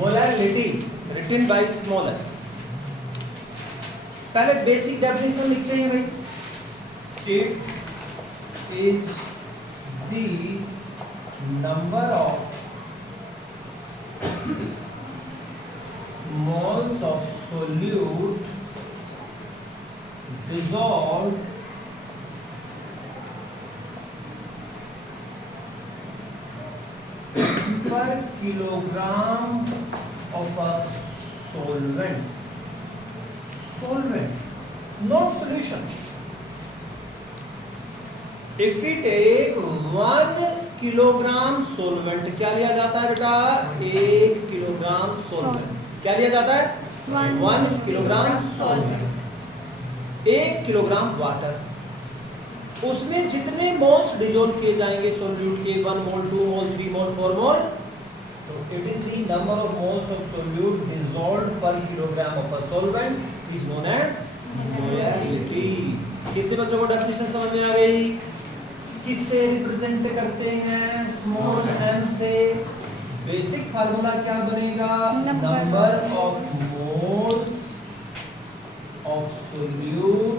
Molality written by smaller. पहले basic definition लिखते हैं भाई। It is the number of moles of solute dissolved per kilogram of a solvent, not solution. If we take 1 kilogram solvent, क्या लिया जाता है बेटा? 1 किलोग्राम सोलवेंट। क्या लिया जाता है? 1 किलोग्राम सोलवेंट। 1 किलोग्राम वाटर, उसमें जितने मोल्स डिसॉल्व किए जाएंगे सोल्यूट के, 1 मोल, 2 मोल, 3 मोल, 4 मोल, तो it is the number of moles of solute dissolved per kilogram of a solvent is known as molality. कितने बच्चों को डेफिनेशन समझ में आ गई? किससे रिप्रेजेंट करते हैं? स्मॉल m से। बेसिक फार्मूला क्या बनेगा? Number of moles of solute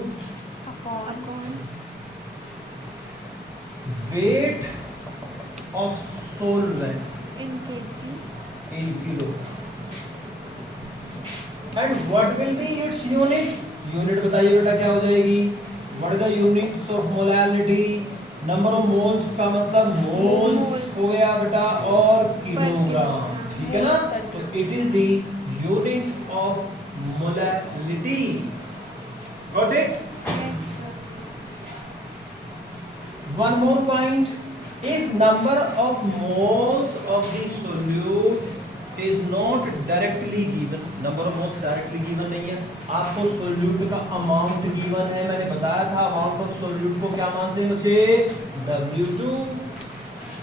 weight of solvent in kg in kilo, and what will be its unit? Unit बताइए बेटा क्या हो जाएगी? What is the units of molality? Number of moles का मतलब moles हो गया बेटा और किलोग्राम, ठीक है ना? तो it is the unit of molality. Got it? yes sir. One more point. If number of moles of the solute is not directly given, number of moles directly given नहीं है, आपको solute का amount given है। मैंने बताया था amount of solute को क्या मानते हैं बच्चे? W2।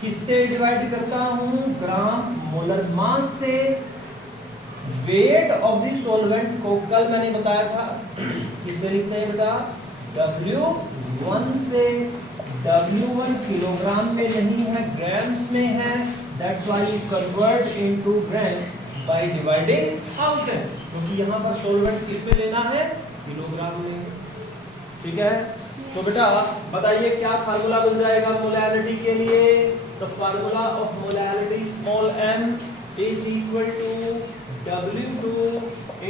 किससे डिवाइड करता हूँ? ग्राम मोलर मास से। वेट ऑफ द सॉल्वेंट को कल मैंने बताया था किससे लिखते हैं बेटा? W1 से। W1 किलोग्राम में नहीं है, ग्राम्स में है। That's why you convert into gram by dividing 1000, क्योंकि यहाँ पर सॉल्वेंट किस में लेना है? किलोग्राम में, ठीक है? तो बेटा बताइए क्या फार्मूला बन जाएगा मोलैलिटी के लिए? तो formula of molality small m is equal to W2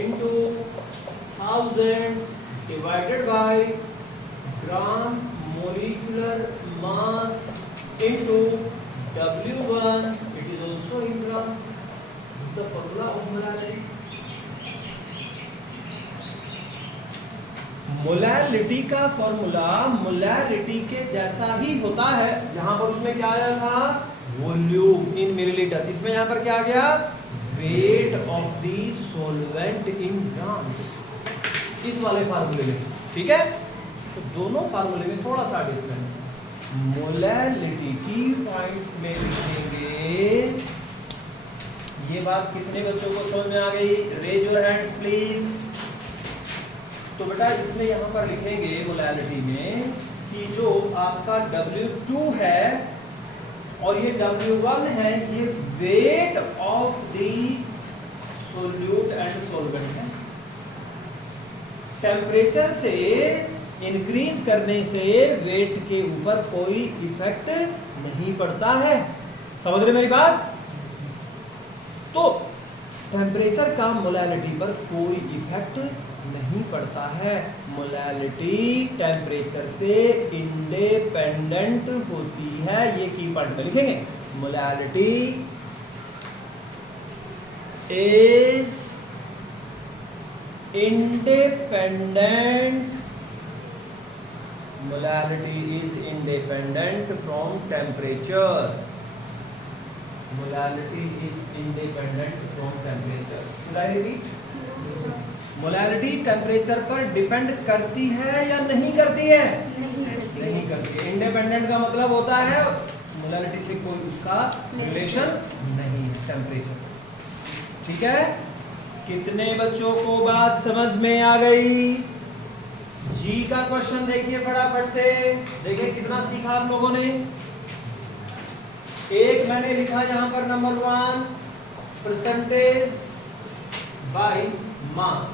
into 1000 divided by gram molecular mass into W1, it is also in gram. The formula of molality. Molality का फॉर्मूला मोलैलिटी के जैसा ही होता है। यहाँ पर उसमें क्या आया था? वॉल्यूम इन मिलीलीटर। इसमें यहाँ पर क्या आ गया? Weight of the solvent in grams, इस वाले फार्मूले में, ठीक है? तो दोनों फार्मूले में थोड़ा सा डिफरेंस है। मोलैलिटी की पॉइंट्स में लिखेंगे। ये बात कितने बच्चों को समझ में आ गई? Raise your hands please. तो बेटा इसमें यहाँ पर लिखेंगे मोलैलिटी में कि जो आपका W2 है और ये W1 है, ये weight of the solute and solvent है। टेम्परेचर से इंक्रीज करने से वेट के ऊपर कोई इफेक्ट नहीं पड़ता है। समझ रहे मेरी बात? तो टेम्परेचर का मोलैलिटी पर कोई इफेक्ट नहीं पड़ता है। मोलैलिटी टेम्परेचर से इंडिपेंडेंट होती है। ये की पॉइंट में लिखेंगे। Molality is independent, molality is independent from temperature. Molality is independent from temperature. Should I repeat? Molality temperature पर डिपेंड करती है या नहीं करती है? नहीं करती है। इंडिपेंडेंट का मतलब होता है मोलैलिटी से कोई उसका रिलेशन नहीं है टेम्परेचर, ठीक है? कितने बच्चों को बात समझ में आ गई? जी का क्वेश्चन देखिए फटाफट से। देखिए कितना सीखा आप लोगों ने। एक मैंने लिखा यहाँ पर नंबर 1 परसेंटेज बाय मास।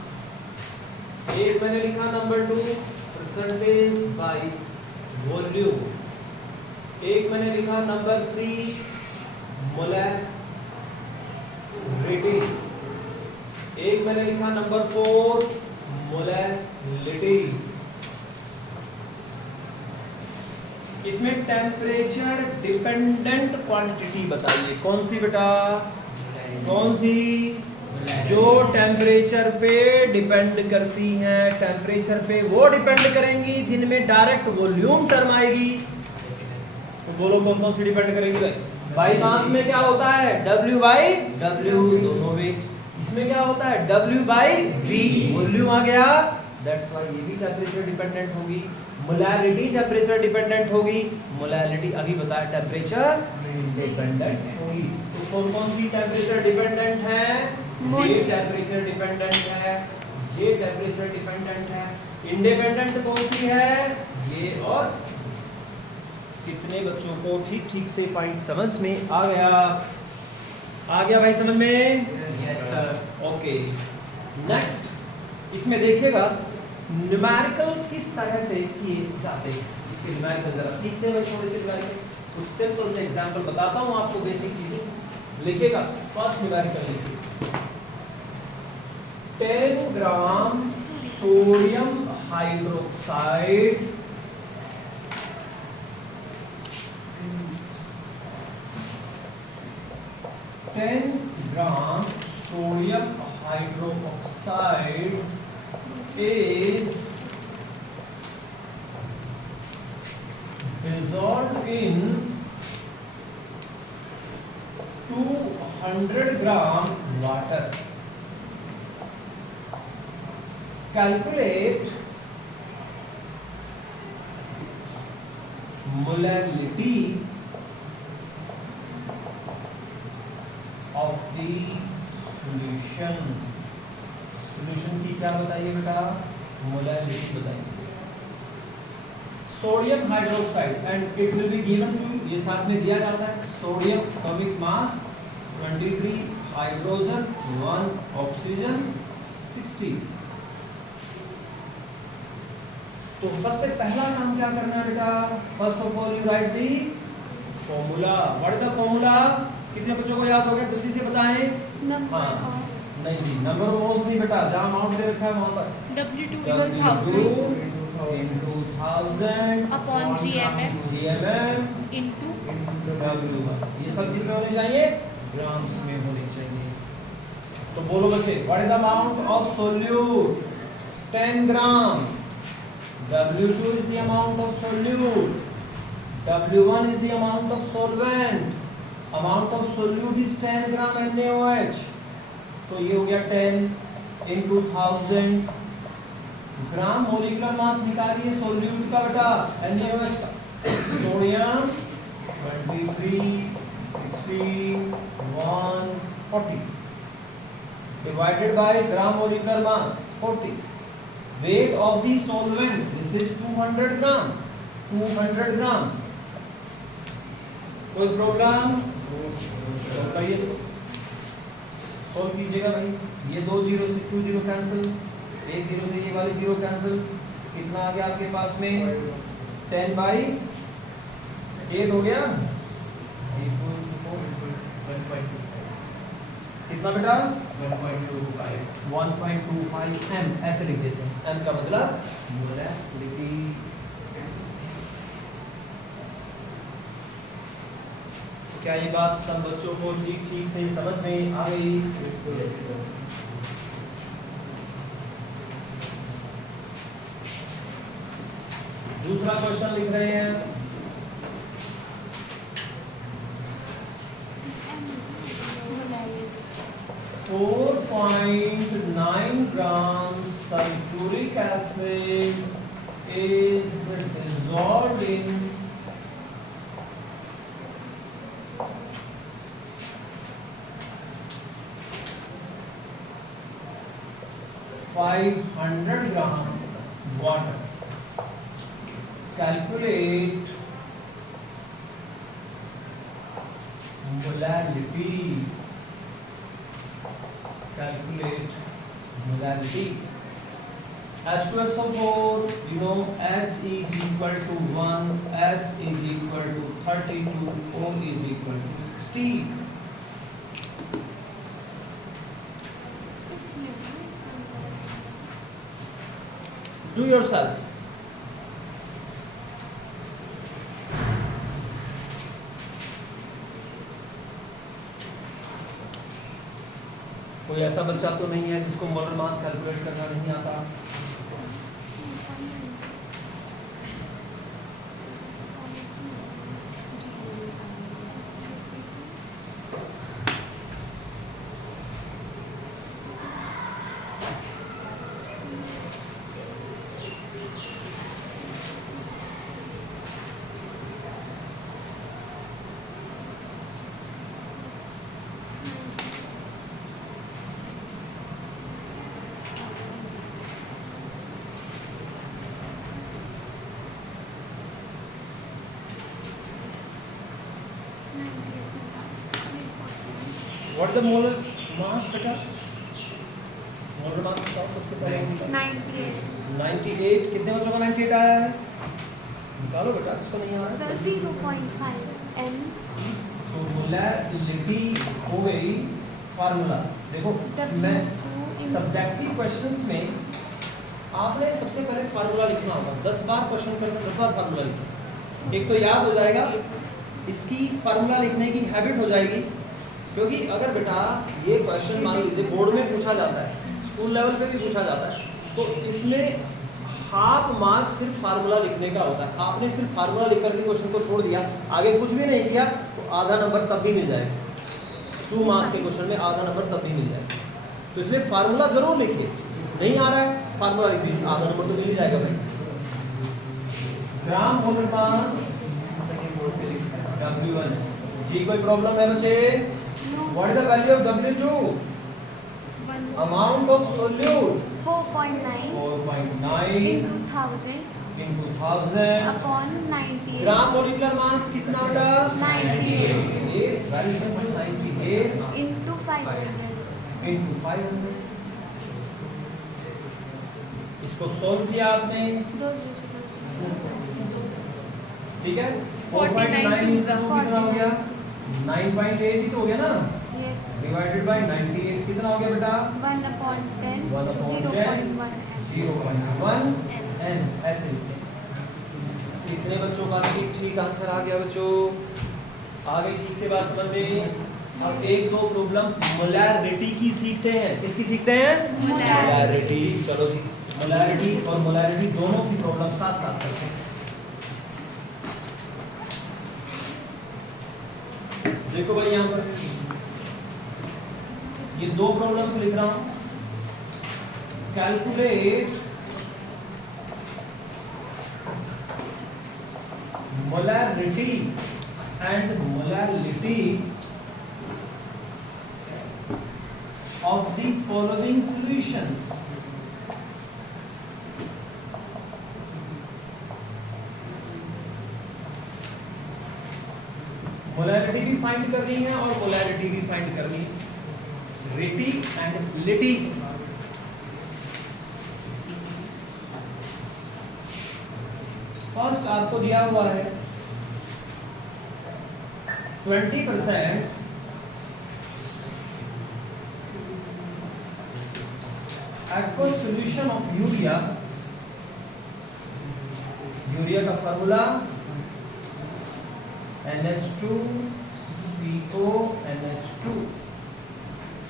एक मैंने लिखा नंबर 2 परसेंटेज बाय वॉल्यूम। एक मैंने लिखा नंबर 3 मोलैरिटी। एक मैंने लिखा नंबर 4 मोलैरिटी। इसमें टेम्परेचर डिपेंडेंट क्वांटिटी बताइए कौन सी बेटा, कौन सी, जो टेम्परेचर पे डिपेंड करती हैं। टेम्परेचर पे वो डिपेंड करेंगी जिनमें डायरेक्ट वॉल्यूम टर्म आएगी। तो बोलो कौन कौन सी डिपेंड करेगी भाई। बाई मास में क्या होता है W बाई W दोनों वेट। इसमें क्या होता है W बाई V वॉल्यूम आ गया। दैट्स व्हाई ये भी टेम्परेचर डिपेंडेंट होगी। मोलैरिटी टेम्परेचर डिपेंडेंट होगी। मोलैरिटी अभी बताया टेम्परेचर डिपेंडेंट होगी। तो कौन कौन सी टेम्परेचर डिपेंडेंट है, ये टेम्परेचर डिपेंडेंट है, ये टेम्परेचर डिपेंडेंट है। इंडिपेंडेंट कौन सी है, ये। और कितने बच्चों को ठीक ठीक से पॉइंट समझ में आ गया, आ गया भाई समझ में? Yes sir. ओके नेक्स्ट, इसमें देखिएगा न्यूमेरिकल किस तरह से किए जाते हैं। इसके न्यूमेरिकल जरा सीखते हैं थोड़े से न्यूमेरिकल। कुछ सिंपल से एग्जांपल बताता हूं आपको, बेसिक चीजें लिखिएगा। फर्स्ट न्यूमेरिकल लिखिए 10 gram sodium hydroxide 10 gram sodium hydroxide is dissolved in 200 gram water. Calculate molality of the solution। solution की क्या बताइए बेटा, मोलैरिटी बताइए। Sodium hydroxide and it will be given to, ये साथ में दिया जाता है। Sodium atomic mass 23, hydrogen 1, oxygen 60। तो सबसे पहला काम क्या करना है बेटा, first of all you write the formula. What is the formula? कितने बच्चों को याद हो गया, जल्दी से बताएं। हाँ नहीं जी, नंबर ऑफ मोल्स नहीं बेटा, जहां अमाउंट दे रखा है वहां पर W2 into 1000 upon GMM into W1। ये सब किसमें होने चाहिए, ग्राम्स में होने चाहिए। तो बोलो बच्चे, what is the amount of solute? 10 gram. W2 is the amount of solute, W1 is the amount of solvent। amount of solute is 10 gram NaOH। तो ये हो गया 10 into 1000 ग्राम। मोलिकुलर मास निकालिए सोल्यूट का बेटा, NaOH का। Sodium 23, 16, 140 divided by gram molecular mass 40। weight of the solvent, this is 200 gram। 200 gram। कोई problem? Solve करिए इसको, सॉल्व कीजिएगा भाई। ये 2 जीरो से 2 जीरो कैंसिल, 1 जीरो से ये वाले जीरो कैंसिल। कितना आ गया आपके पास में, 10/8 हो गया। कितना बेटा, 1.25 m ऐसे लिख देते हैं। m का मतलब मोलैरिटी। क्या ये बात सब बच्चों को ठीक ठीक से समझ में आ गई? दूसरा क्वेश्चन लिख रहे हैं, molar 4.9 grams sulfuric acid is dissolved in 500 gram water। calculate molality calculate molality. H2SO4, you know, H is equal to 1, S is equal to 32, O is equal to 16. Do yourself. कोई ऐसा बच्चा तो नहीं है जिसको मोलर मास कैलकुलेट करना नहीं आता? What the molar mass बेटा? मोलर मास बताओ सबसे पहले। 98। कितने बच्चों का 98 आया है? निकालो बेटा, इसको नहीं आ रहा है। Sir 0.5 m। तो मोलैरिटी हो गई फार्मूला। देखो मैं सब्जेक्टिव क्वेश्चंस में आपने सबसे पहले फार्मूला लिखना होगा। 10 बार क्वेश्चन करके 10 बार फार्मूला लिखो। एक तो याद हो जाएगा, इसकी फार्मूला लिखने की हैबिट हो जाएगी। क्योंकि अगर बेटा ये क्वेश्चन मान लीजिए बोर्ड में पूछा जाता है, स्कूल लेवल पे भी पूछा जाता है, तो इसमें हाफ मार्क सिर्फ फार्मूला लिखने का होता है। आपने सिर्फ फार्मूला लिख करके क्वेश्चन को छोड़ दिया, आगे कुछ भी नहीं किया, तो आधा नंबर तब भी मिल जाएगा। 2 मार्क्स के क्वेश्चन में आधा नंबर तब भी मिल जाएगा। तो इसलिए फार्मूला जरूर लिखिए। नहीं आ रहा है फार्मूला लिख दीजिए, आधा नंबर तो मिल ही जाएगा भाई। ग्राम मोलर मास W1 जी। कोई प्रॉब्लम है बच्चे? What is the value of W2? Amount of solute 4.9 into 1000 upon 98 gram molecular मास कितना बेटा? 98 very simple, 98 into 500 into 500। इसको सोल्व किया आपने, ठीक है। 4.9 कितना हो गया? 9.8 ही तो हो गया ना, डिवाइडेड बाय 98 कितना हो गया बेटा? 1/10 0.1 n। ऐसे कितने बच्चों का ठीक आंसर आ गया बच्चों? आ गई ठीक से बात समझ में? अब एक दो प्रॉब्लम मोलैरिटी की सीखते हैं। किसकी सीखते हैं? मोलैरिटी। चलो जी, मोलैरिटी और मोलैरिटी दोनों की प्रॉब्लम साथ साथ करते हैं। देखो भाई यहाँ पर ये 2 प्रॉब्लम्स लिख रहा हूं। Calculate molarity and molarity of the following solutions. Molarity भी फाइंड करनी है और मोलैरिटी भी फाइंड करनी है। रिटी एंड लिटी। फर्स्ट आपको दिया हुआ है 20% aqueous solution of urea. Urea का formula NH2 CO NH2।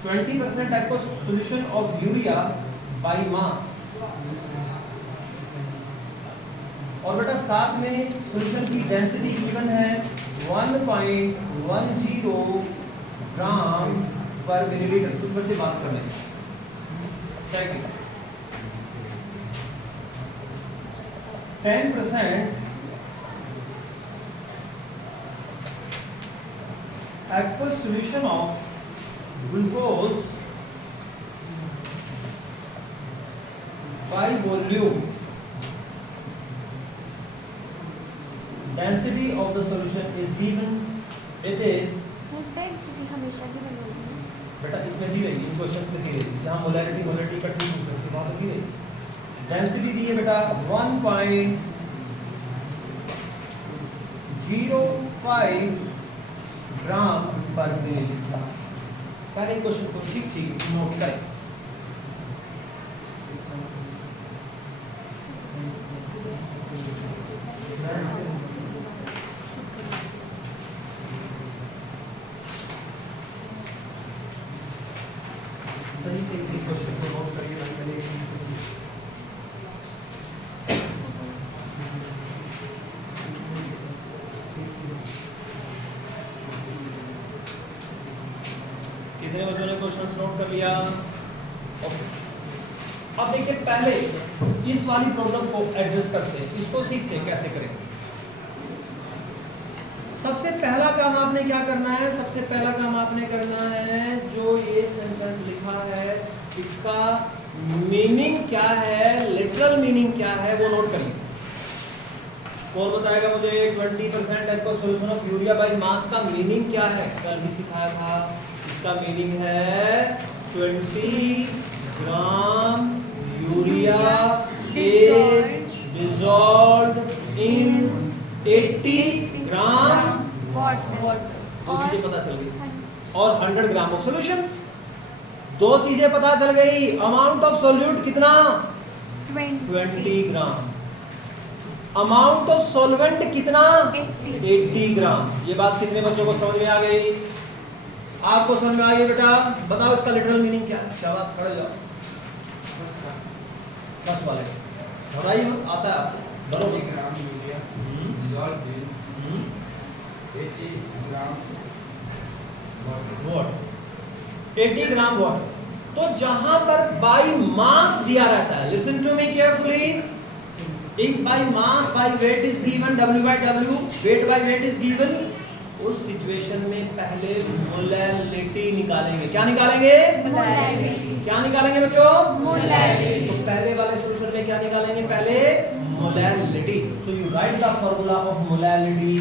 20% aqueous solution of urea by mass। और बेटा साथ में सॉल्यूशन की डेंसिटी गिवन है 1.10 ग्राम पर मिलीलीटर। कुछ बच्चे बात कर लें। Second 10% aqueous solution of glucose by volume। Density of the solution is given, it is sir density हमेशा की बनेगी। बेटा इसमें दी रही इन क्वेश्चंस में दी रही जहां मोलैरिटी मोलैरिटी इकट्ठी यूज करते वहां पर दी रही डेंसिटी दी है बेटा 1.05 ग्राम पर मिलीलीटर। पहले क्वेश्चन को ठीक ठीक नोट करें। सही से इसी क्वेश्चन को नोट करिए पहले। कितने बच्चों ने क्वेश्चन नोट कर लिया? ओके। अब देखिए पहले इस वाली प्रॉब्लम को एड्रेस करते हैं, इसको सीखते हैं कैसे करेंगे। सबसे पहला काम आपने क्या करना है? सबसे पहला काम आपने करना है जो ये सेंटेंस लिखा है इसका मीनिंग क्या है, लिटरल मीनिंग क्या है वो नोट करिए। कौन बताएगा मुझे 20% aqueous solution of urea by mass का मीनिंग क्या है? कल भी सिखाया था। इसका मीनिंग है 20 gram urea is dissolved in 80 gram water. दो चीजें पता चल गई। और 100 ग्राम ऑफ सॉल्यूशन, दो चीजें पता चल गई। अमाउंट ऑफ सॉल्यूट कितना? 20 ग्राम। अमाउंट ऑफ सॉल्वेंट कितना? 80 ग्राम। ये बात कितने बच्चों को समझ में आ गई? आपको समझ में आ गई बेटा? बताओ इसका लिटरल मीनिंग क्या है? शाबाश, खड़े जाओ। फर्स्ट वाले बताइए, आता है आपको? बरोबर। 80 gram urea dissolved in 80 gram water, 80 gram water. तो जहां पर बाई मास दिया रहता है, listen to me carefully, if by mass by weight is given, w by w, weight by weight is given, उस सिचुएशन में पहले मोलैलिटी निकालेंगे। क्या निकालेंगे? मोलैलिटी। क्या निकालेंगे बच्चों? मोलैलिटी। तो पहले वाले सॉल्यूशन में क्या निकालेंगे? पहले molality. So you right the formula of molality,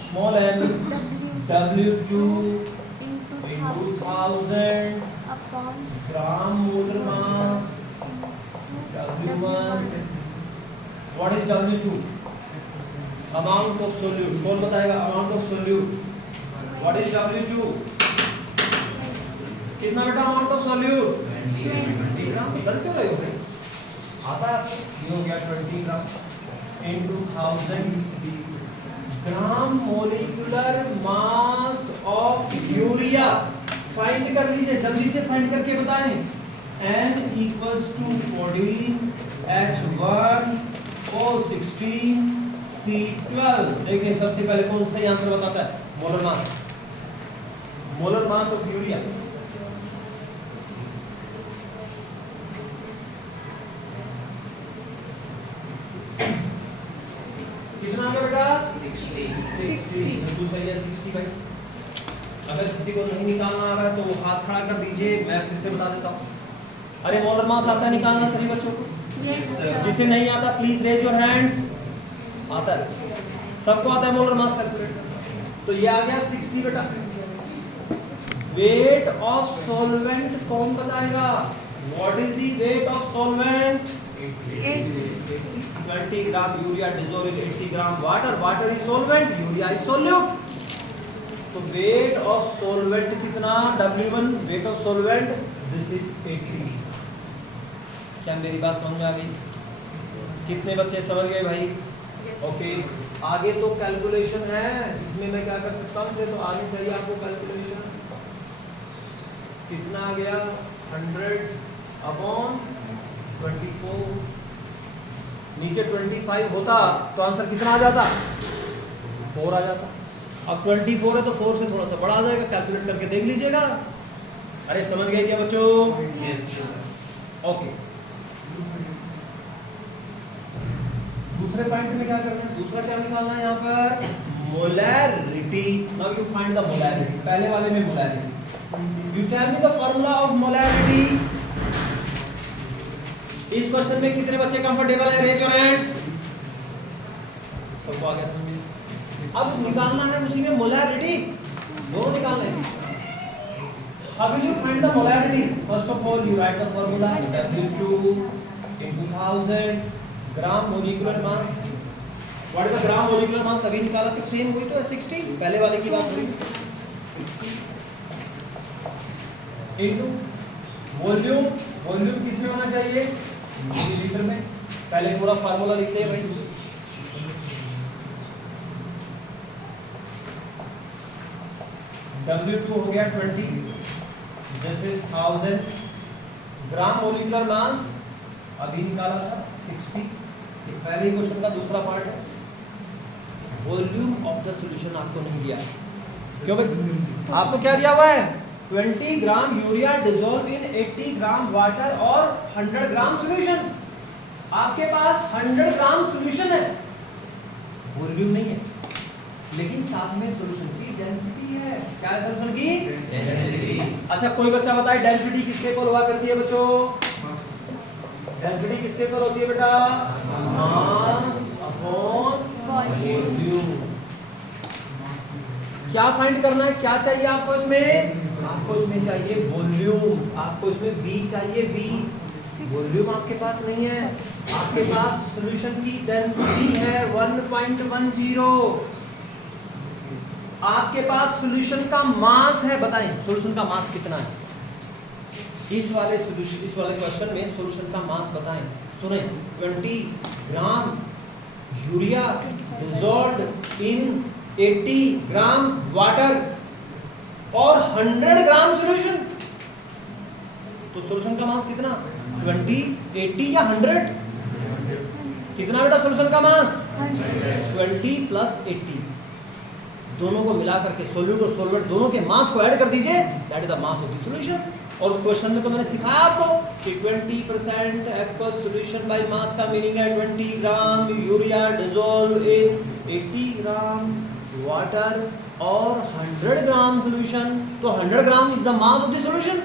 small m W2 into 1000 upon gram molar mass W1। What is W2? Amount of solute। कौन बताएगा amount of solute? What is W2? कितना बेटा amount of solute? 20 ग्राम। इधर क्यों रहे हो भाई? आता है आपको? ये हो गया 20 ग्राम into 1000 gram molecular mass of urea. Find कर लीजिए, जल्दी से फाइंड करके बताएं। N equals to 14 H1 O16 C12। देखिए सबसे पहले कौन सा आंसर बताता है? Molar mass. Molar mass of urea कितना आ गया बेटा? 60। तू सही है 60 भाई। अगर किसी को नहीं निकालना आ रहा है तो वो हाथ खड़ा कर दीजिए, मैं फिर से बता देता हूँ। अरे मोलर मास आता है निकालना सभी बच्चों को? Yes, sir. जिसे नहीं आता प्लीज रेज योर हैंड्स। आता है, सबको आता है मोलर मास कैलकुलेट। तो ये आ गया 60 बेटा। वेट ऑफ सॉल्वेंट कौन बताएगा? What is the weight of solvent? 20 gram urea dissolve in 80 gram water. Water is solvent, urea is solute. तो वेट ऑफ सॉल्वेंट कितना? W1 weight of solvent, this is 80। क्या मेरी बात समझ में आ गई? कितने बच्चे समझ गए भाई? ओके। आगे तो कैलकुलेशन है, इसमें मैं क्या कर सकता हूँ? तो आगे चाहिए आपको कैलकुलेशन। कितना आ गया? 100/24। नीचे 25 होता तो आंसर कितना आ जाता? 4 आ जाता। अब 24 है तो 4 से थोड़ा सा बड़ा आ जाएगा, कैलकुलेट करके देख लीजिएगा। अरे समझ गए क्या बच्चों? ओके। दूसरे पॉइंट में क्या करना है? दूसरा क्या निकालना है यहाँ पर? Molarity. Now you find the molarity. पहले वाले में molarity. You tell me the formula of molarity. इस क्वेश्चन में कितने बच्चे कंफर्टेबल है? Raise your hands. सबको आ गया समझ में? अब निकालना है उसी में मोलैरिटी, दोनों निकालना है। How will you find the molarity? First of all, you write the formula W2 into 1000 gram molecular mass. What is the gram molecular mass? अभी निकाला तो सेम हुई तो 60 पहले वाले की बात हुई. 60 into वॉल्यूम. वॉल्यूम किस में होना चाहिए? मिलीलीटर में. पहले पूरा फार्मूला लिखते हैं भाई. W2 हो गया 20. This is 1000 ग्राम मोलिकुलर मास अभी निकाला था 60. इस पहले क्वेश्चन का दूसरा पार्ट है. वॉल्यूम ऑफ द सॉल्यूशन आपको नहीं दिया. क्यों भाई? आपको क्या दिया हुआ है? 20 gram urea dissolve in 80 gram water और 100 ग्राम सॉल्यूशन. आपके पास 100 ग्राम सॉल्यूशन है, वॉल्यूम नहीं है, लेकिन साथ में सॉल्यूशन की डेंसिटी है. क्या है सॉल्यूशन की डेंसिटी? अच्छा, कोई बच्चा बताए डेंसिटी किसके इक्वल हुआ करती है बच्चों? डेंसिटी किसके इक्वल होती है बेटा? मास अपॉन वॉल्यूम. क्या फाइंड करना है? क्या चाहिए आपको इसमें? आपको इसमें चाहिए वॉल्यूम. आपको इसमें V चाहिए. V वॉल्यूम आपके पास नहीं है. आपके पास सॉल्यूशन की डेंसिटी है 1.10. आपके पास सॉल्यूशन का मास है. बताएं सॉल्यूशन का मास कितना है? इस वाले क्वेश्चन में सॉल्यूशन का मास बताएं. सुने, 20 ग्राम यूरिया डिसॉल्व्ड इन 80 ग्राम वाटर और 100 ग्राम सॉल्यूशन. तो सॉल्यूशन का मास कितना? 20, 80 या 100? कितना बेटा सॉल्यूशन का मास? 20 प्लस 80. दोनों को मिला करके सोल्यूट और सॉल्वेंट दोनों के मास को ऐड कर दीजिए. That is the mass of the solution. और उस क्वेश्चन में तो मैंने सिखाया आपको कि 20% एक्वस सॉल्यूशन बाय मास का मीनिंग है 20 gram urea dissolve in 80 gram water और 100 ग्राम सॉल्यूशन. तो 100 gram is the mass of the solution.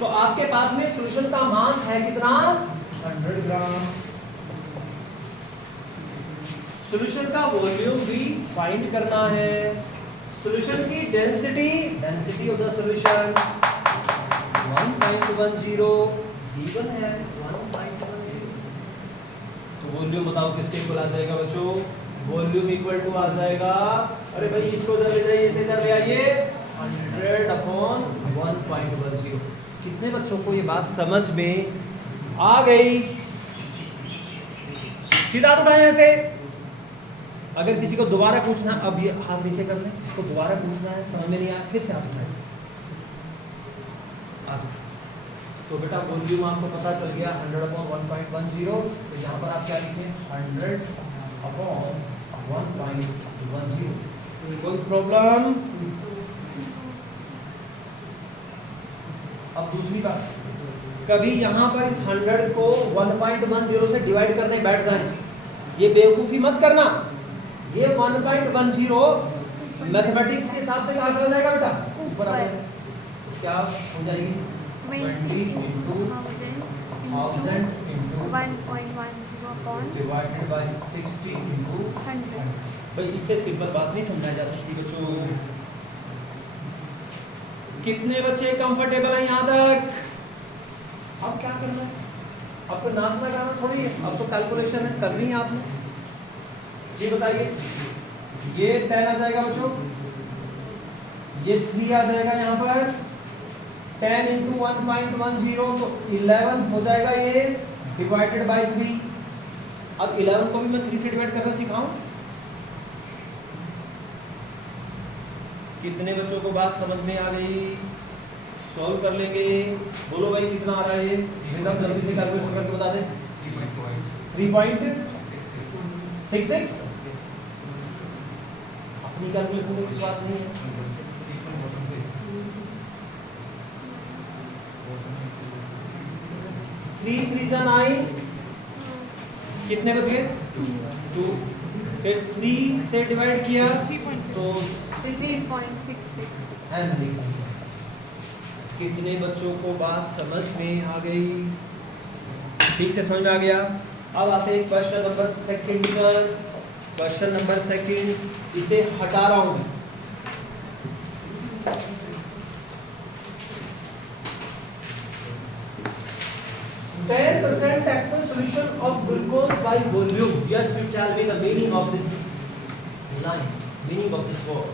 तो आपके पास में सॉल्यूशन का मास है कितना? 100 ग्राम. सॉल्यूशन का वॉल्यूम भी फाइंड करना है. सॉल्यूशन की density of the solution 1.10 given है 1.10. तो वॉल्यूम बताओ किसके इक्वल आ जाएगा बच्चों? वॉल्यूम इक्वल टू आ जाएगा, अरे भाई इसको इधर ले जाइए, इसे इधर ले आइए, 100/1.10. कितने बच्चों को ये बात समझ में आ गई? सीधा उठाएं ऐसे. अगर किसी को दोबारा पूछना, अब ये हाथ नीचे कर लें, जिसको दोबारा पूछना है समझ में नहीं आया फिर से हाथ उठाएं. तो बेटा वॉल्यूम आपको पता चल गया 100/1.10. तो यहाँ पर आप क्या लिखें? 100/1.10. कोई प्रॉब्लम? अब दूसरी बात, कभी यहाँ पर इस 100 को 1.10 से डिवाइड करने बैठ जाए, ये बेवकूफ़ी मत करना. ये 1.10 मैथमेटिक्स के हिसाब से कहाँ चला जाएगा बेटा? ऊपर आ जाएगा. क्या हो जाएगी? 20 into 1000 into 1.10 divided by 60 into 100. भाई इससे सिंपल बात नहीं समझाई जा सकती बच्चों. कितने बच्चे कंफर्टेबल हैं यहाँ तक? अब क्या करना है? अब तो नाचना गाना थोड़ी है, अब तो कैलकुलेशन है करनी है आपने. ये बताइए, ये 10 आ जाएगा बच्चों, ये 3 आ जाएगा यहाँ पर. 10 into 1.10 तो 11 हो जाएगा ये डिवाइडेड बाय 3. अब 11 को भी मैं 3 से डिवाइड करना सिखाऊं. कितने बच्चों को बात समझ में आ गई? सॉल्व कर लेंगे. बोलो भाई कितना आ रहा है ये? एकदम जल्दी से कैलकुलेशन करके बता दे. 3.66. अपनी कैलकुलेशन में विश्वास नहीं है. 3 3 9. कितने बच गए? 2. फिर 3 से डिवाइड किया 3.6. तो 3.66. कितने बच्चों को बात समझ में आ गई? ठीक से समझ में आ गया? अब आते हैं क्वेश्चन नंबर 2 पर. क्वेश्चन नंबर 2 इसे हटा रहा हूं. 10% aqueous solution of glucose by volume. Yes, you tell me the meaning of this line. Meaning of this word.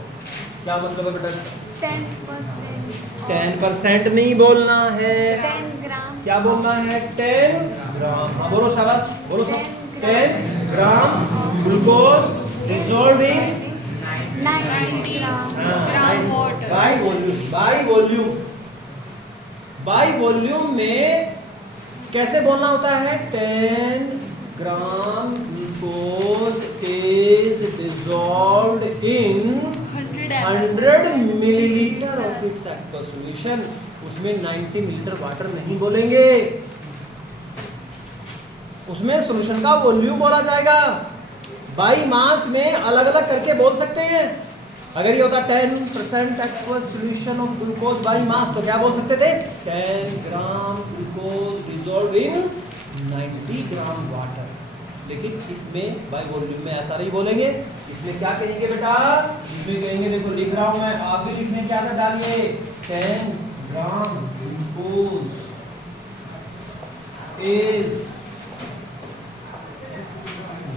क्या मतलब है बेटा इसका? 10%. 10% नहीं बोलना है. 10 ग्राम. क्या बोलना है? 10 ग्राम. हाँ बोलो शाबाश. बोलो सब. 10 gram glucose dissolved in 90 gram. Gram water. By volume. By volume. By volume में कैसे बोलना होता है? 10 gram glucose is dissolved in 100 millilitre of its aqueous solution. उसमें 90 मिलीलीटर वाटर नहीं बोलेंगे. उसमें सॉल्यूशन का वॉल्यूम बोला जाएगा. बाई मास में अलग अलग करके बोल सकते हैं. अगर ये होता 10% aqueous solution of glucose by mass तो क्या बोल सकते थे? 10 gram glucose dissolve in 90 gram water. लेकिन इसमें बाय वॉल्यूम में ऐसा नहीं बोलेंगे. इसमें क्या कहेंगे बेटा? इसमें कहेंगे, देखो लिख रहा हूं मैं, आप भी लिखने की आदत डालिए. 10 gram glucose is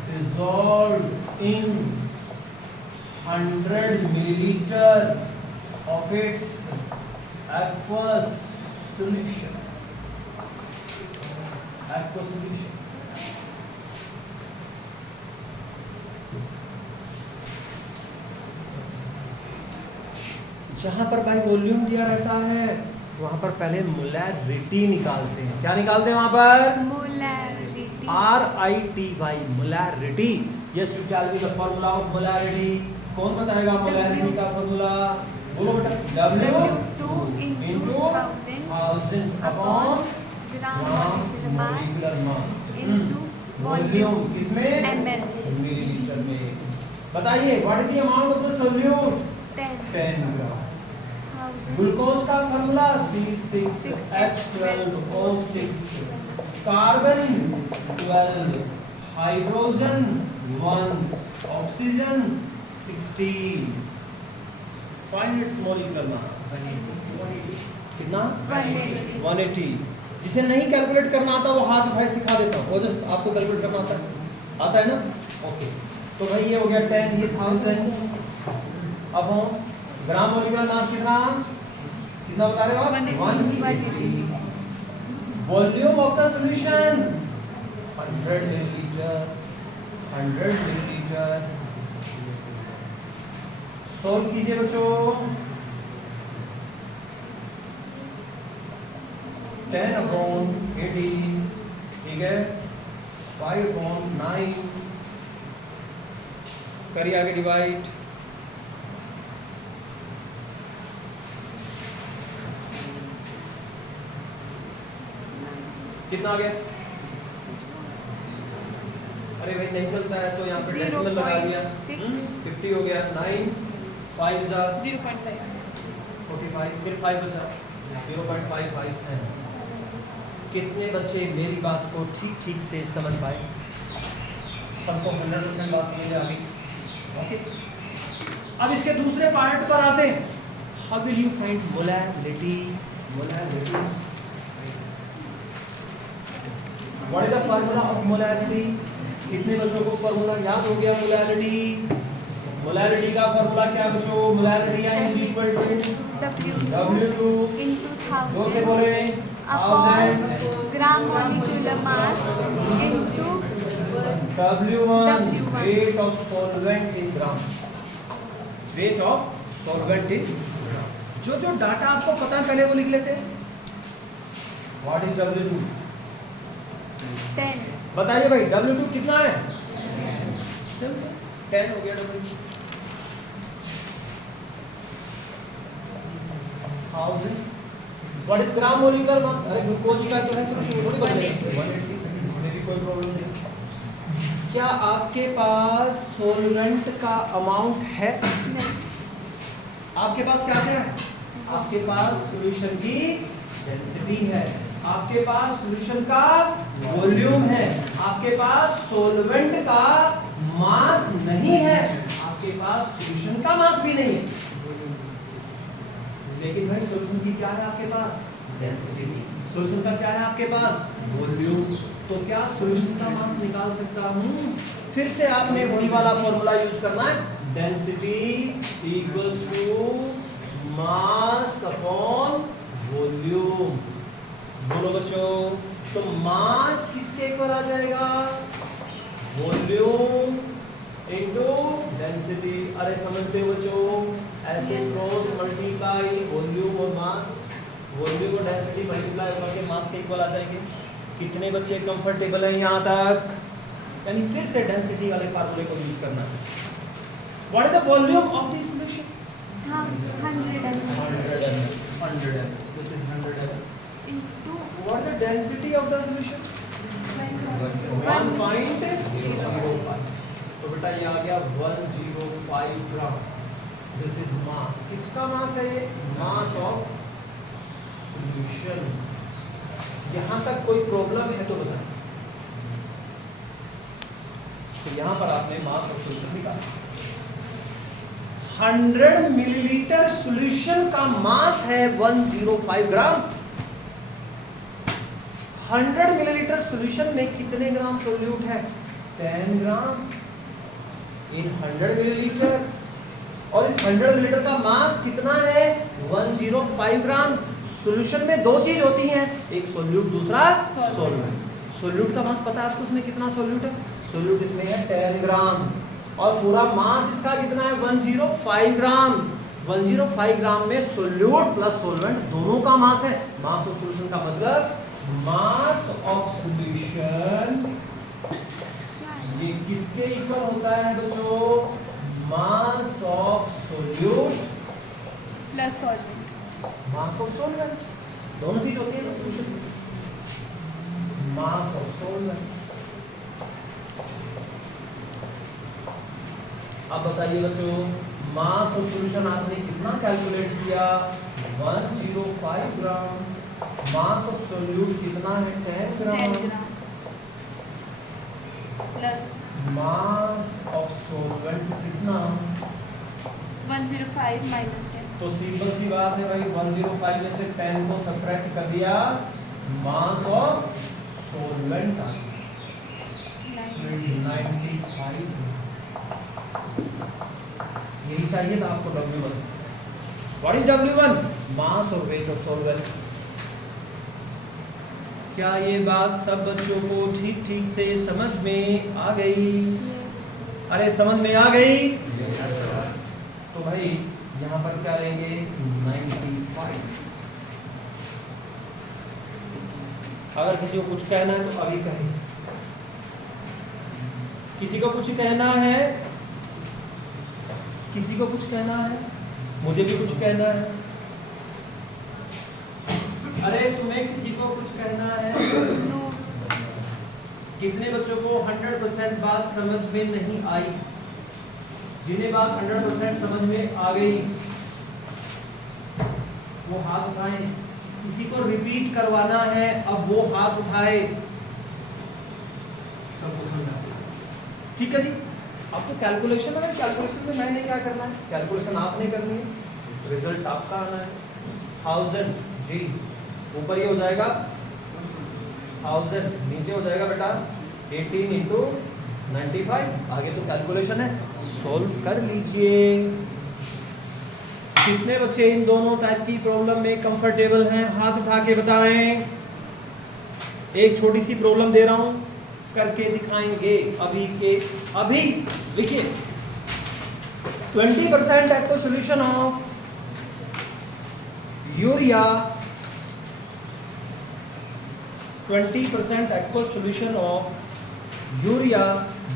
dissolved in 100 milliliter of its aqueous solution. Aqueous solution. जहां पर भाई वॉल्यूम दिया रहता है वहां पर पहले मोलैरिटी निकालते हैं. क्या निकालते हैं वहां पर? Molarity. RITY molarity. Yes you tell me the formula of molarity. कौन बताएगा मोलैरिटी का फार्मूला? बोलो बेटा. W2 into 1000 upon gram molecular mass into volume. किसमें? ml. मिलीलीटर में. बताइए what is the amount of the solute? 10 gram. Glucose का formula C6H12O6. Carbon 12, hydrogen 1, oxygen 16. Find its molecular mass. कितना? 180. जिसे नहीं कैलकुलेट करना आता वो हाथ उठाए सिखा देता हूँ. वो जस्ट आपको कैलकुलेट करना आता है ना? ओके. तो भाई ये हो गया 10, ये 1000. अब हम ग्राम मोलिकुलर मास कितना बता रहे हो आप? 180. Volume of the solution 100 millilitre. 100 millilitre. Solve कीजिए बच्चों. 10 अपॉन 80. ठीक है. 5 अपॉन 9. करिए आगे डिवाइड. कितना आ गया? अरे भाई नहीं चलता है तो यहाँ पे डेसिमल लगा दिया. 50 हो गया. 9 5 जा 0.5. 45. फिर 5 बचा. 0.55 है. कितने बच्चे मेरी बात को ठीक ठीक से समझ पाए? सबको 100% बात समझ आ गई. ओके. अब इसके दूसरे पार्ट पर आते हैं. How will you find molarity? Molarity. What is the formula of molarity? कितने बच्चों को फार्मूला याद हो गया? मोलैरिटी. मोलैरिटी का फार्मूला क्या बच्चों? Molarity is equal to W2 into जोर से बोले. 1000 gram molecular mass into W1 weight of solvent in gram. Weight of solvent in gram. जो डाटा आपको पता है पहले वो लिख लेते हैं. What is W2? 10. बताइए भाई W2 कितना है? 10 हो गया W2. 1000. What is gram molecular मास? अरे ग्लूकोज का तो है सॉल्यूशन थोड़ी बदलेगा. 180. इसमें भी कोई प्रॉब्लम नहीं. क्या आपके पास सोलवेंट का अमाउंट है? आपके पास क्या है? आपके पास सॉल्यूशन की डेंसिटी है. आपके पास सॉल्यूशन का वॉल्यूम है. आपके पास सोलवेंट का मास नहीं है. आपके पास सॉल्यूशन का मास भी नहीं है. लेकिन भाई सॉल्यूशन की क्या है आपके पास? डेंसिटी। सॉल्यूशन का क्या है आपके पास? वॉल्यूम। तो क्या सॉल्यूशन का मास निकाल सकता हूँ? फिर से आपने वही वाला फॉर्मूला यूज करना है, density equals to mass upon volume. बोलो बच्चों, तो मास किसके इक्वल आ जाएगा? Volume into density. अरे समझते हो बच्चों, ऐसे क्रॉस मल्टीप्लाई वॉल्यूम और मास, वॉल्यूम और डेंसिटी मल्टीप्लाई करके मास के इक्वल आ जाएंगे। कितने बच्चे कंफर्टेबल हैं यहाँ तक? यानी फिर से डेंसिटी वाले फार्मूले को यूज करना है। What is the volume of the solution? 100 100 This is 100 into What is the density of the solution? 1.05। तो बेटा ये आ गया 105 ग्राम। This is mass. किसका मास है ये? Mass of solution. यहाँ तक कोई प्रॉब्लम है तो बताएं। तो यहाँ पर आपने मास ऑफ सॉल्यूशन निकाला। 100 मिलीलीटर सॉल्यूशन का मास है 105 ग्राम। 100 मिलीलीटर सॉल्यूशन में कितने ग्राम सोल्यूट है? 10 ग्राम इन 100 मिलीलीटर। और इस 100 मिलीलीटर का मास कितना है? 105 ग्राम। सॉल्यूशन में दो चीज होती हैं, एक सोल्यूट दूसरा सॉल्वेंट। सोल्यूट का मास पता है आपको उसमें कितना सोल्यूट है? सोल्यूट इसमें है 10 ग्राम और पूरा मास इसका कितना है? 105 ग्राम। 105 ग्राम में सोल्यूट प्लस सोल्वेंट दोनों का मास है। मास ऑफ सॉल्यूशन का मतलब मास ऑफ सॉल्यूशन ये किसके इक्वल होता है बच्चों? Mass of solute plus solvent. Mass of सोल्वेंट, दोनों चीज होती है ना सॉल्यूशन। Mass of सोल्वेंट। अब बताइए बच्चों, मास ऑफ सॉल्यूशन आपने कितना कैलकुलेट किया? 105 ग्राम। मास ऑफ सोल्यूट कितना है? 10 ग्राम। प्लस मास ऑफ सोल्वेंट कितना? 105 माइनस 10। तो सिंपल सी बात है भाई, 105 में से 10 को सब्ट्रैक्ट कर दिया, मास ऑफ सोल्वेंट आ गया 95। यही चाहिए था आपको W1। What is W1? मास और वेट ऑफ सोल्वेंट। क्या ये बात सब बच्चों को ठीक ठीक से समझ में आ गई? अरे समझ में आ गई? तो भाई यहाँ पर क्या लेंगे? 95। अगर किसी को कुछ कहना है तो अभी कहे। किसी को कुछ कहना है? किसी को कुछ कहना है? मुझे भी कुछ कहना है। अरे तुम्हें किसी को कुछ कहना है? कितने बच्चों को 100% बात समझ में नहीं आई? जिन्हें बात 100% समझ में आ गई वो हाथ उठाएं। किसी को रिपीट करवाना है अब वो हाथ उठाए। सबको समझा? ठीक है जी। अब तो कैलकुलेशन है, कैलकुलेशन में मैंने क्या करना है? कैलकुलेशन आपने करनी है, रिजल्ट आपका आना है। 1000 जी ऊपर ये हो जाएगा 1000, नीचे हो जाएगा बेटा 18 इंटू 95। आगे तो कैलकुलेशन है, सॉल्व कर लीजिए। कितने बच्चे इन दोनों टाइप की प्रॉब्लम में कंफर्टेबल हैं? हाथ उठा के बताएं। एक छोटी सी प्रॉब्लम दे रहा हूं, करके दिखाएंगे अभी के अभी। लिखिए 20% aqueous solution of urea, 20% aqueous solution of urea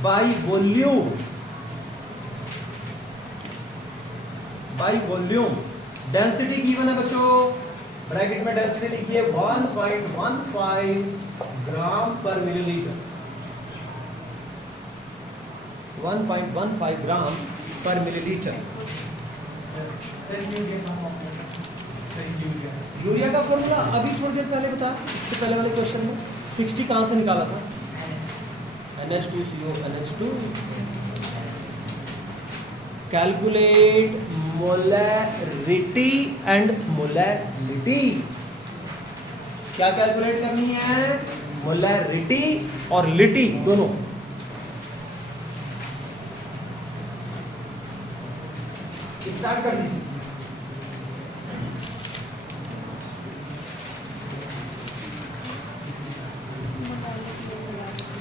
by volume, density given है बच्चों। ब्रैकेट में डेंसिटी लिखिए 1.15 ग्राम पर मिलीलीटर। 1.15 ग्राम पर मिलीलीटर। यूरिया का फॉर्मूला अभी थोड़ी देर पहले बता, इससे पहले वाले क्वेश्चन में 60 कहाँ से निकाला था? NH2CO NH2। Calculate molarity and molality. क्या कैलकुलेट करनी है? मोलैरिटी और लिटी दोनों। स्टार्ट कर दीजिए।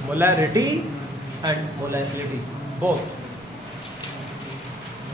Molarity and molality both.